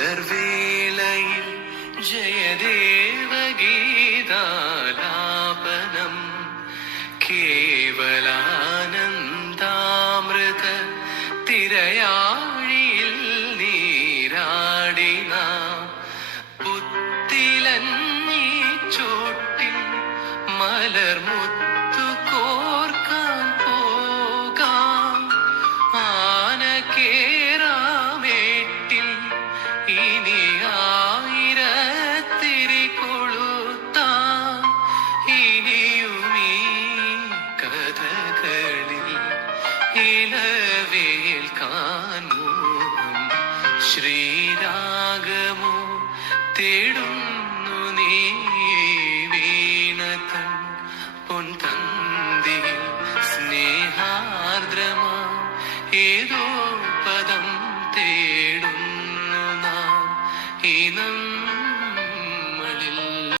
പുലർവേളയിൽ ജയദേവഗീതാലാപനം കേവലാനന്ദാമൃത തിരയാഴിയിൽ നീരാടിന പുത്തിലന്നീ ചോട്ടിൽ മലർമുത്തു കോർക്കാൻ പോകാം ആന കേറാമേട്ടിൽ ഇനി ആയിരത്തിരി കൊളുത്താം ഇനിയുമീ കഥകളിൽ ഇളവേൽക്കാൻ മോഹം ശ്രീരാഗമോ തേടുന്നു നീ വീണതൻ പൊൻതന്തിയിൽ സ്നേഹാർദ്രമാ ഏതോ പദം തേടുന്നു നാം ഇനം